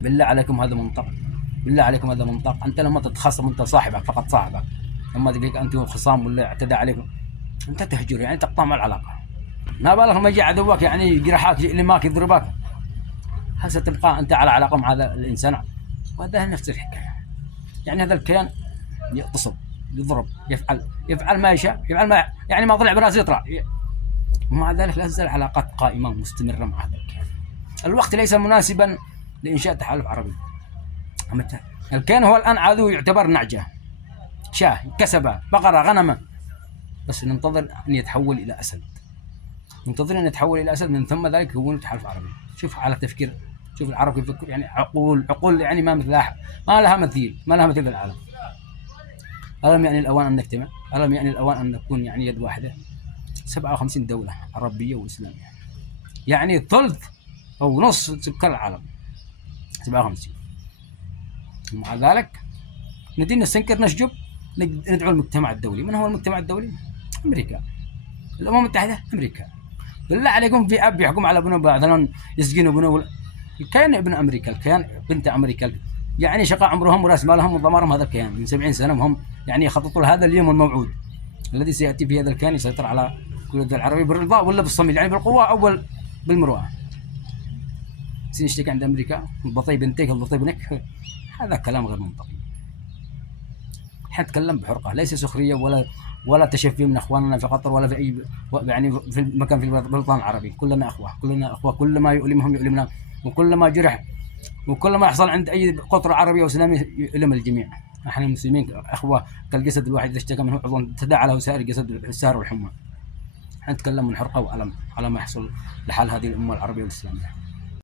بالله عليكم هذا منطق، بالله عليكم هذا منطق. انت لما تتخاصم انت صاحبك فقط صاحبك، لما تلقيك انت خصام ولا اعتدى عليكم انت تهجر، يعني تقطع مع العلاقه. ما بالك لما يجي عدوك يعني يجرحك يؤلمك يضربك، هل ستبقى انت على علاقه مع هذا الانسان؟ وهذا نفس الحكايه، يعني هذا الكيان يغتصب يضرب يفعل ما يشاء، يفعل ما يعني ما طلع براسه يطلع، ومع ذلك لا تزال علاقات قائمه ومستمره مع هذا الكيان. الوقت ليس مناسبا لانشاء تحالف عربي. الكيان هو الان عدو، يعتبر نعجه، شاه، كسبه، بقره، غنمه، بس ننتظر ان يتحول الى اسد، ننتظر ان يتحول الى اسد، من ثم ذلك يكون تحالف عربي. شوف على تفكير، شوف العرب كيف يفكر، يعني عقول يعني ما مثلها، ما لها مثيل، ما لها مثيل في العالم. ألم يعني الأوان أن نجتمع؟ ألم يعني الأوان أن نكون يعني يد واحدة؟ 57 دولة عربية وإسلامية، يعني ثلث أو نص سكان العالم 57. ومع ذلك ندين نستنكر نشجب ندعو المجتمع الدولي. من هو المجتمع الدولي؟ أمريكا، الأمم المتحدة، أمريكا. بالله عليكم في أب يحكم على ابنه مثلا يسجنوا ابنه؟ الكيان ابن أمريكا، الكيان بنت أمريكا، يعني شقى عمرهم وراس مالهم وضمارهم هذا الكيان من 70 سنة، وهم يعني يخططوا لهذا اليوم الموعود الذي سيأتي في هذا الكيان يسيطر على كل الدول العربية بالرضا ولا بالصميل، يعني بالقوة أو بالمروءة. سيشتكي عند أمريكا البطيء بنتك البطيء بنك، هذا كلام غير منطقي. احنا نتكلم بحرقة، ليس سخرية ولا تشفي من اخواننا في قطر ولا في اي يعني في مكان في الوطن العربي. كلنا اخوه، كلنا اخوه، كل ما يؤلمهم يؤلمنا، وكل ما جرح وكل ما يحصل عند اي قطر عربي او اسلامي يؤلم الجميع. احنا المسلمين اخوه كالجسد الواحد، اذا اشتكى منه عضو تداعى له سائر الجسد بالسهر والحمى. احنا نتكلم من حرقه والم على ما يحصل لحال هذه الامه العربيه والاسلاميه.